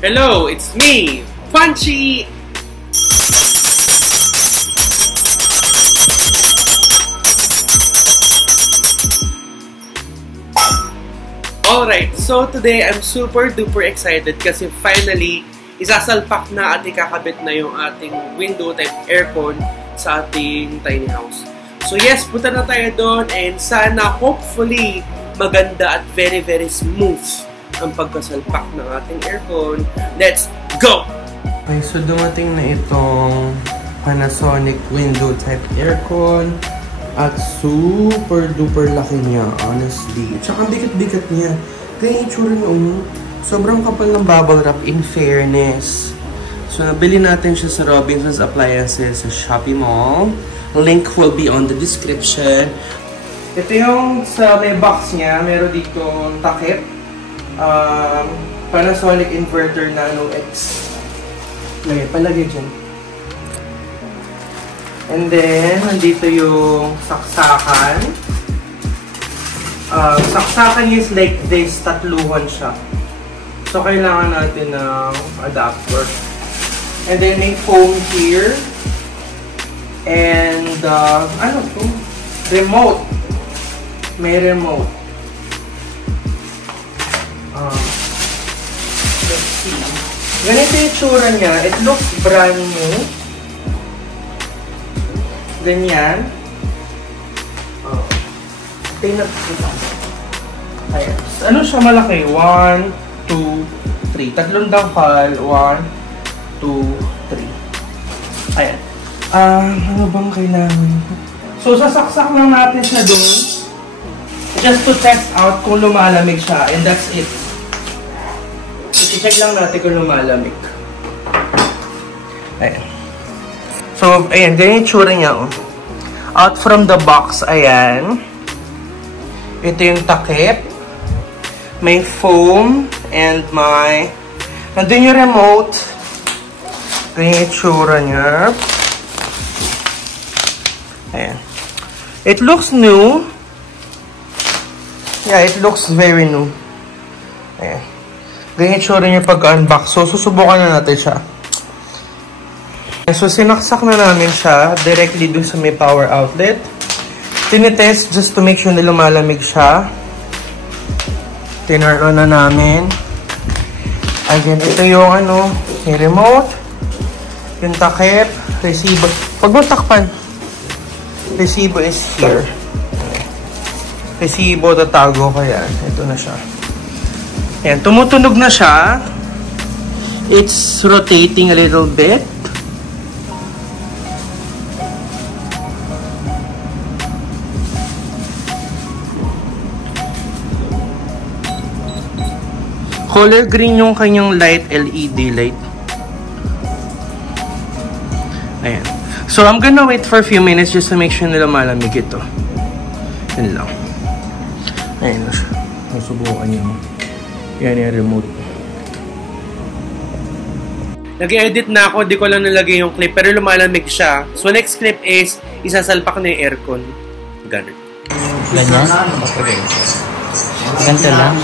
Hello, it's me, Punchy! Alright, so today I'm super duper excited kasi finally isasalpak na at ikakabit na yung ating window type aircon sa ating tiny house. So yes, punta na tayo doon and sana hopefully maganda at very smooth ang pagkasalpak ng ating aircon. Let's go! Okay, so dumating na itong Panasonic window type aircon at super duper laki niya, honestly. Tsaka bigat-bigat niya. Kaya yung itsura niya, sobrang kapal ng bubble wrap in fairness. So nabili natin siya sa Robinsons Appliances sa Shopee Mall. Link will be on the description. Ito yung sa may box niya, meron dito takip. Panasonic Inverter Nano X. Palagay dyan. And then, nandito yung saksakan. Saksakan is like this, tatluhan siya. So, kailangan natin ng adapter. And then, may foam here. And, ano to? Remote. May remote. Let's see. Ganito yung tsura niya. It looks brand new. Ganyan. Tingnan kita. Ayan. Ano siya malaki? 1, 2, 3. Tatlong dangkal. 1, 2, 3. Ayan. Ano bang kailangan? So, sasaksak lang natin siya doon. Just to test out kung lumalamig siya. And that's it. I-check lang natin kung lumalamig. Ayan. So, ayan. Ganyan yung tsura niya. Out from the box, ayan. Ito yung takip. May foam. And may... Nandun yung remote. Ganyan yung tsura niya. Ayan. It looks new. Yeah, it looks very new. Ayan. Ganyan yung tsura niya pag-unbox. So, susubukan na natin siya. So, sinaksak na namin siya directly dun sa may power outlet. Tinitest just to make sure na lumalamig siya. Tinurn on na namin. Again, ito yung ano, yung remote. Yung takip. Resibo. Pag mo takpan. Resibo is here. Resibo, tatago ko yan. Ito na siya. Ayan, tumutunog na siya. It's rotating a little bit. Color green yung kanyang light, LED light. Ayan. So, I'm gonna wait for a few minutes just to make sure na lumalamig ito. Yan lang. Ayan na siya. Nasubukan niyo. Yan yung remote. Nag-edit na ako. Di ko lang nalagay yung clip. Pero lumalamig siya. So, next clip is isasalpak na yung aircon. Ganun. Ganyan? Okay. Ganito lang.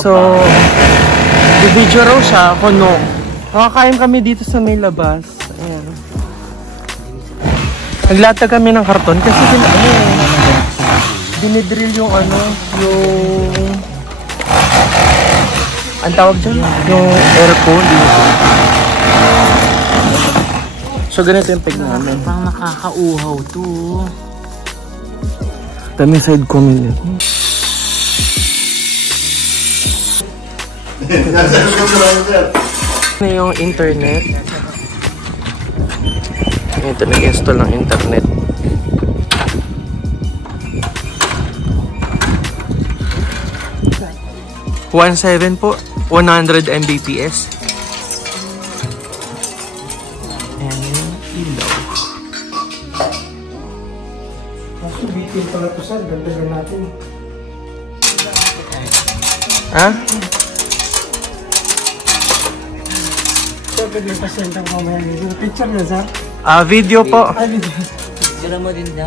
So, video raw siya, kuno. Nakakain kami dito sa may labas. Ayan. Naglatag kami ng karton kasi dinidrill yung ano, yung... Ang tawag dyan? Yung aircon dito. So, ganito yung peg namin. Parang nakakauhaw to. Daming side comment nito. Ano yung internet? Ito, nag-install ng internet. $1.7 po. 100 Mbps. Pala po sir, ganda natin. Ha? Sir, pwede pasentang mamaya. Picture na sir? Video po. Video. Tira mo din daw.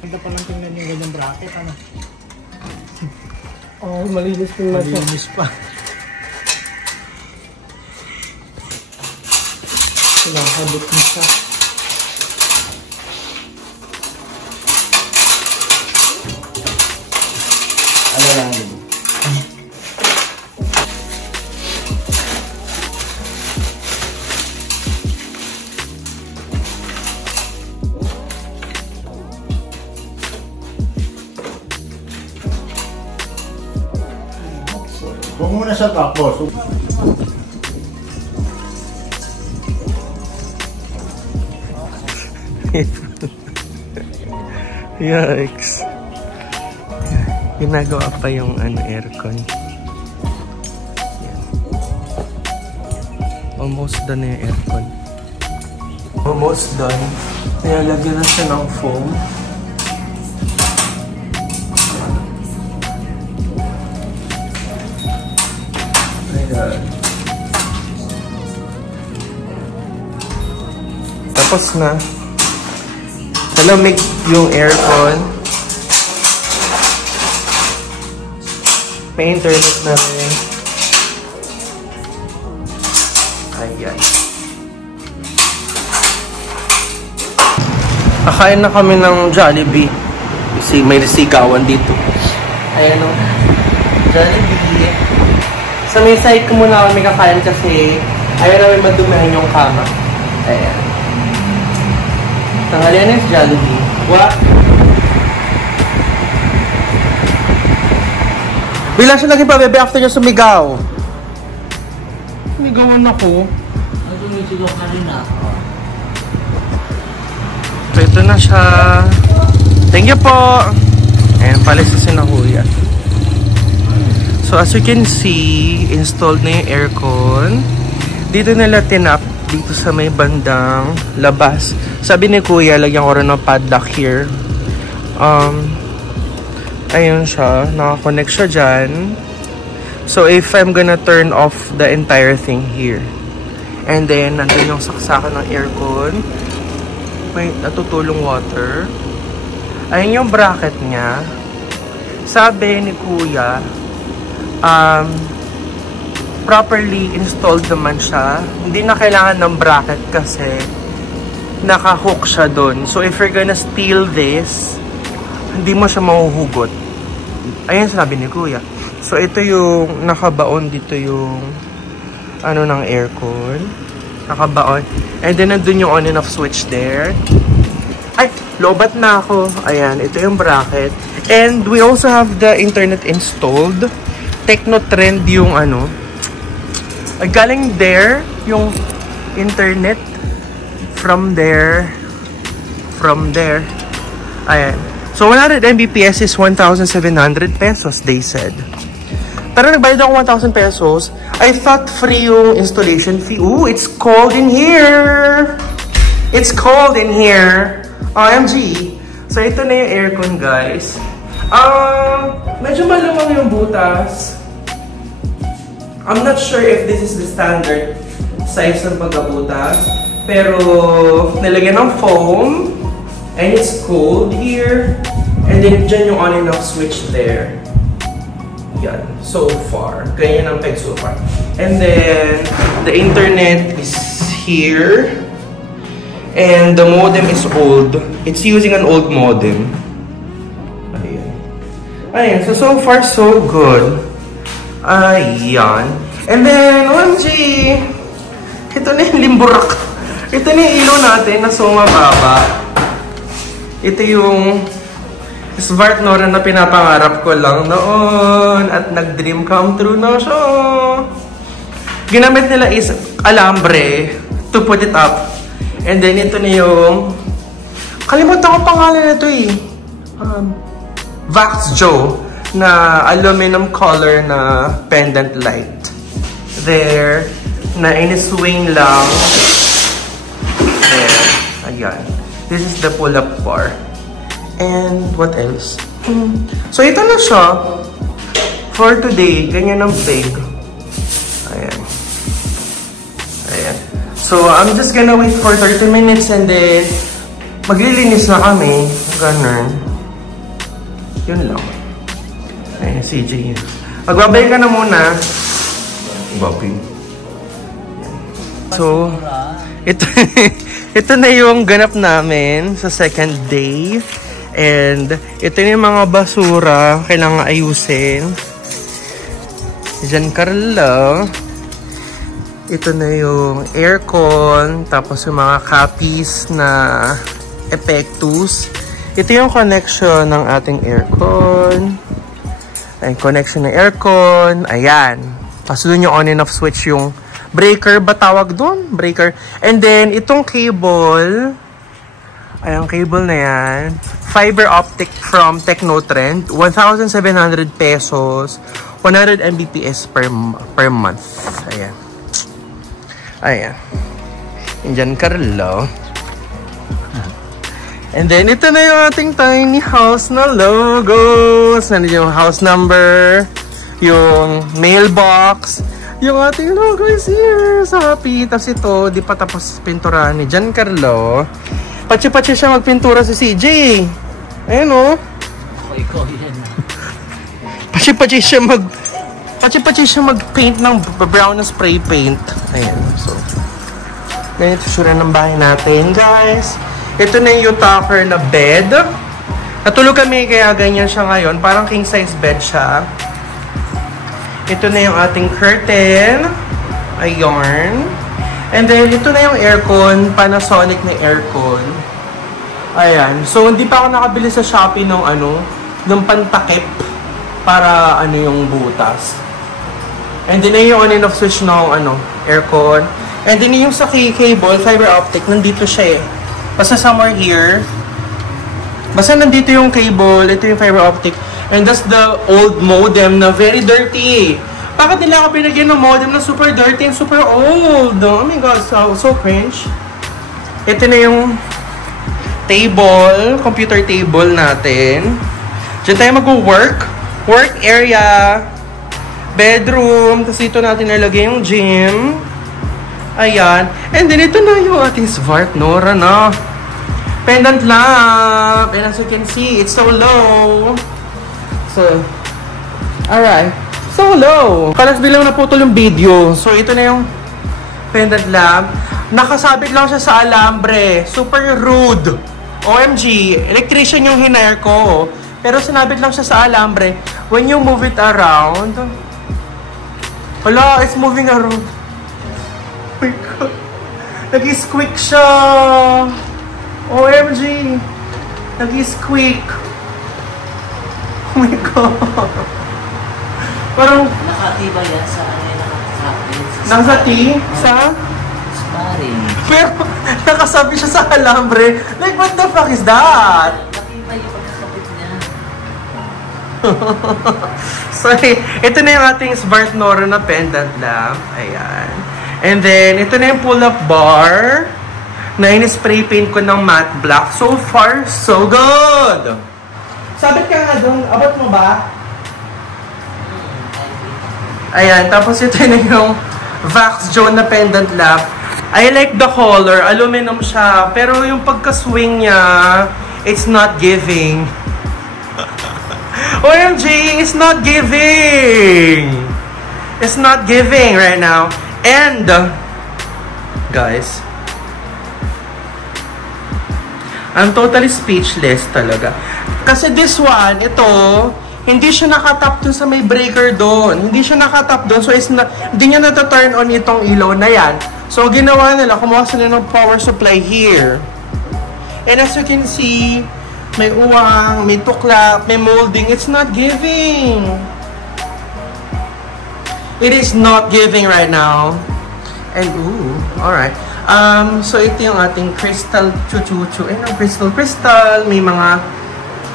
Ganda pa lang tingnan yung ganyang bracket, ano? Oh, malinis tingnan siya. Malinis pa. Nakabot na siya. Ano lang yun? Huwag muna siya tapos. Yikes. Ginagawa pa yung aircon. Yan. Almost done na yung aircon. Almost done. Nilalagyan na siya ng foam. Ayan. Tapos na. Malamig yung aircon. May internet na rin. Ayan. Kakain na kami ng Jollibee. Kasi may sigawan dito. Ayan o. Jollibee. Sa may side ko muna kami kakain kasi ayaw namin madumihan yung kama. Ayan. Tanghalian is Jollibee. What? Bila siya naging pabebe after niya sumigaw. Sumigawan ako. Sumigaw ka rin ako. So ito na siya. Thank you po. Ayan, palisasin na kuya. So as you can see, installed na yung aircon. Dito nila tinap. Dito sa may bandang labas. Sabi ni kuya, lagyan ko rin ng padlock here. Ayun siya. Nakakonect siya dyan. So, if I'm gonna turn off the entire thing here. And then, nandun yung saksakan ng aircon. May natutulong water. Ayun yung bracket niya. Sabi ni kuya, properly installed naman siya. Hindi na kailangan ng bracket kasi naka-hook siya doon. So, if you're gonna steal this, hindi mo siya mahuhugot. Ayan sabi ni kuya. So, ito yung nakabaon dito yung ano ng aircon. Nakabaon. And then, nandun yung on and off switch there. Ay, lobat na ako. Ayan, ito yung bracket. And we also have the internet installed. Technotrend yung ano. Galing there yung internet. From there. Ayan. So, 100 Mbps is 1,700 pesos, they said. Pero nagbayad ako 1,000 pesos. I thought free yung installation fee. Ooh, it's cold in here! It's cold in here! OMG! So, ito na yung aircon, guys. Medyo malamang yung butas. I'm not sure if this is the standard size ng pagkabutas. Pero, nilagyan ng foam. And it's cold here. And then, dyan yung on and off switch there. Yan. So far. Ganyan ang peg so far. And then, the internet is here. And the modem is old. It's using an old modem. Ayan. Ayan. So far, so good. Ayan. And then, OMG! Ito na yung limburak. Ito na yung ilaw natin na sumababa. Ito yung Smart Nora na pinapangarap ko lang noon. At nag-dream come true na siya. Ginamit nila is alambre to put it up. And then ito na yung... Kalimutan ko pangalan na ito eh. Vax Joe na aluminum color na pendant light. There. Na in-swing lang. There. Ayan. This is the pull-up bar. And what else? So, ito na siya. For today, ganyan ang peg. Ayan. So, I'm just gonna wait for 30 minutes and then maglilinis na kami. Ganun. Yun lang. Ayun, CJ. Magbabay ka na muna. Bobby. So, ito na yung ganap namin sa second day. And ito na yung mga basura kailangan ayusin. Giancarlo. Ito na yung aircon. Tapos yung mga copies na epektus. Ito yung connection ng ating aircon. Ay, connection ng aircon. Ayan. Tapos doon yung on and off switch yung breaker. Ba tawag doon? Breaker. And then, itong cable. Ayan, cable na yan. Fiber optic from Technotrend. 1,700 pesos. 100 Mbps per month. Ayan. Ayan. Indian Carlo. And then, ito na yung ating tiny house na logos. Nandito yung house number, yung mailbox, yung ating logo is here sa Happy. Tapos ito, di pa tapos pinturahan ni Giancarlo. Pachi-pachi siya magpintura si CJ. Ayan o. Ikaw yan. Pachi-pachi siya mag-paint ng brown na spray paint. Ayan. So, ganito sura ng bahay natin, guys. Ito na yung tucker na bed. Natulog kami kaya ganyan siya ngayon. Parang king size bed siya. Ito na yung ating curtain. Ayan. And then, ito na yung aircon. Panasonic na aircon. Ayan. So, hindi pa ako nakabili sa Shopee ng pantakip para yung butas. And then, yung on and off switch ng aircon. And then, yung sa cable, fiber optic, nandito siya eh. Basta somewhere here. Basta nandito yung cable, ito yung fiber optic. And that's the old modem na very dirty. Bakit nila ako pinagyan ng modem na super dirty and super old? Oh my god, so cringe. Ito na yung table, computer table natin. Diyan tayo mag-work. Work area. Bedroom. Tapos ito natin nalagay yung gym. Ayan. And then, ito na yung ating smart Nora na pendant lamp. And as you can see, it's so low. So, alright. So low. Kalas bilang naputol yung video. So, ito na yung pendant lamp. Nakasabit lang siya sa alambre. Super rude. OMG. Electrician yung hinire ko. Pero sinabit lang siya sa alambre. When you move it around, hala, it's moving around. Oh my god. Nag-squeak siya. OMG. Nag-squeak. Oh my god. Parang Nakatibay yan sa nasa T? Sa? sparring. Pero nakasabi siya sa alambre. Like, what the fuck is that? Nakatibay yung pagkakabit niya. Sorry. Ito na yung ating Smart Nora na pendant lamp. Ayan. And then, ito na yung pull-up bar na in-spray paint ko ng matte black. So far, so good! Sabit ka nga doon. Abot mo ba? Ayan. Tapos ito na yung Vax Joe na pendant lamp. I like the color. Aluminum siya. Pero yung pagka-swing niya, it's not giving. OMG! It's not giving! It's not giving right now. And, guys, I'm totally speechless talaga. Kasi this one, ito, hindi siya nakatap dun sa may breaker doon. Hindi siya nakatap doon. So, hindi niya nata-turn on itong ilaw na yan. So, ginawa nila, kumuha sila ng power supply here. And as you can see, may uwang, may tuklap, may molding. It's not giving. It is not giving right now. And, ooh, alright. So, ito yung ating crystal chuchuchu. Crystal. May mga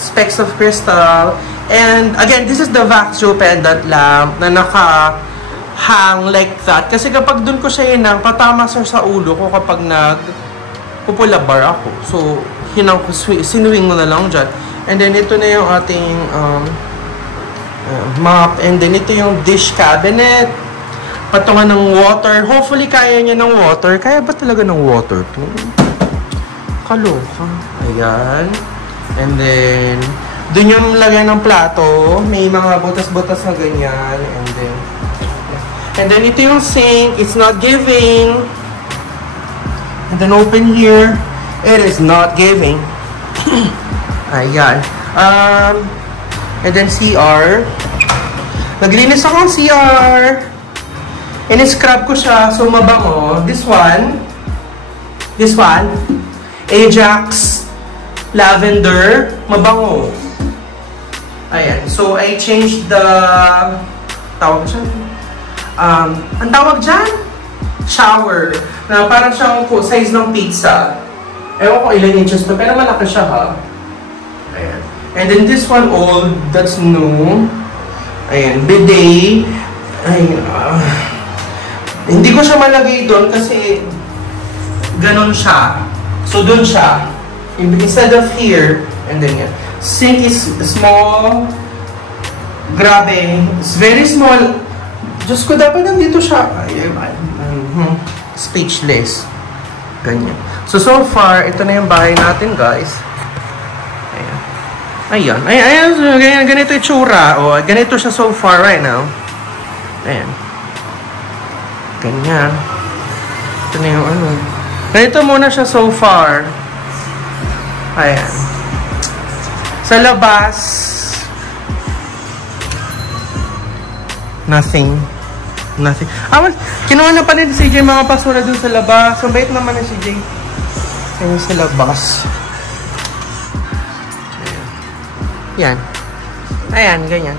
specks of crystal. And, again, this is the Vaxjo pendant lamp na naka-hang like that. Kasi kapag dun ko siya hinang, patama siya sa ulo ko kapag nag-pupulabar ako. So, hinang ko, sinuwing mo na lang dyan. And then, ito na yung ating mop. And then, ito yung dish cabinet. patungan ng water. Hopefully, kaya niya ng water. Kaya ba talaga ng water to? Kaloka. Ayan. And then, dun yung lagay ng plato. May mga butas-butas na ganyan. And then ito yung sink. It's not giving. And then open here. It is not giving. Ayan. And then CR. Naglinis ako ng CR. In-scrub ko siya. So, mabango. This one. Ajax Lavender. Mabango. Ayan. So, I changed the... Tawag siya? Ang tawag dyan? Shower. Na parang siyang size ng pizza. Ewan ko ilan inches to. Pero malaki siya ha. Ayan. And then this one old. That's new. Ayan. Bidet. Ayan. Hindi ko siya malagay doon kasi ganon siya. So, doon siya. Instead of here. And then yan. Sink is small. Grabe. It's very small. Diyos ko, dapat nandito siya. Speechless. Ganyan. So far, ito na yung bahay natin, guys. Ayan. Ayan. Ganito yung tsura. O, ganito siya so far right now. Ayan. Ganyan. Ito na yung ano. Ganito muna siya so far. Ayan. Sa labas, nothing. Kinuha na pa rin si CJ mga basura dun sa labas. So, bait naman na si CJ. Ayan sa labas. Yan. Ayan, ganyan.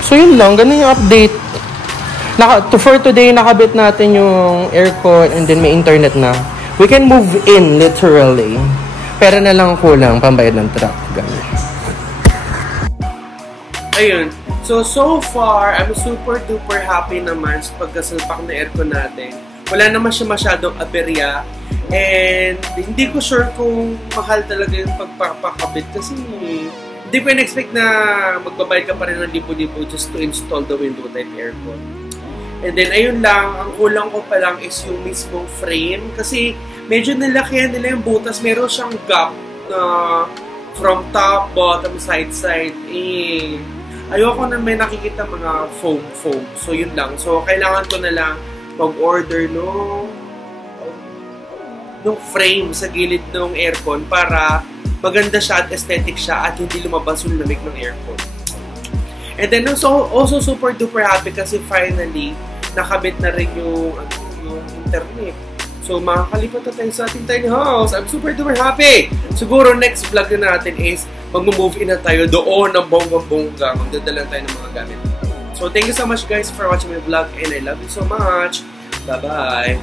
So, yun lang. Ganun yung update. For today, nakabit natin yung aircon and then may internet na. We can move in, literally. Pero na lang kulang, pambayad ng truck. Ganun. Ayun. So far, I'm super duper happy naman sa pagkasalpak na aircon natin. Wala naman siya masyadong aberya. And hindi ko sure kung mahal talaga yung pagpapakabit kasi hindi ko in-expect na magbabayad ka pa rin ng libo-libo just to install the window type aircon. And then, ayun lang, ang kulang ko pa lang is yung mismong frame kasi medyo nalakihan nila yung butas. Meron siyang gap na from top, bottom, side. Ayoko na may nakikita mga foam. So, yun lang. So, kailangan ko na lang mag-order nung frame sa gilid ng aircon para maganda siya at aesthetic siya at hindi lumabas yung lamig ng aircon. And then, also super duper happy kasi finally, nakabit na rin yung internet. So, makakalipat na tayo sa ating tiny house. I'm super duper happy! Siguro, next vlog na natin is mag-move in na tayo doon ng bonggang-bongga. Magdadala tayo ng mga gamit. So, thank you so much guys for watching my vlog and I love you so much. Bye-bye!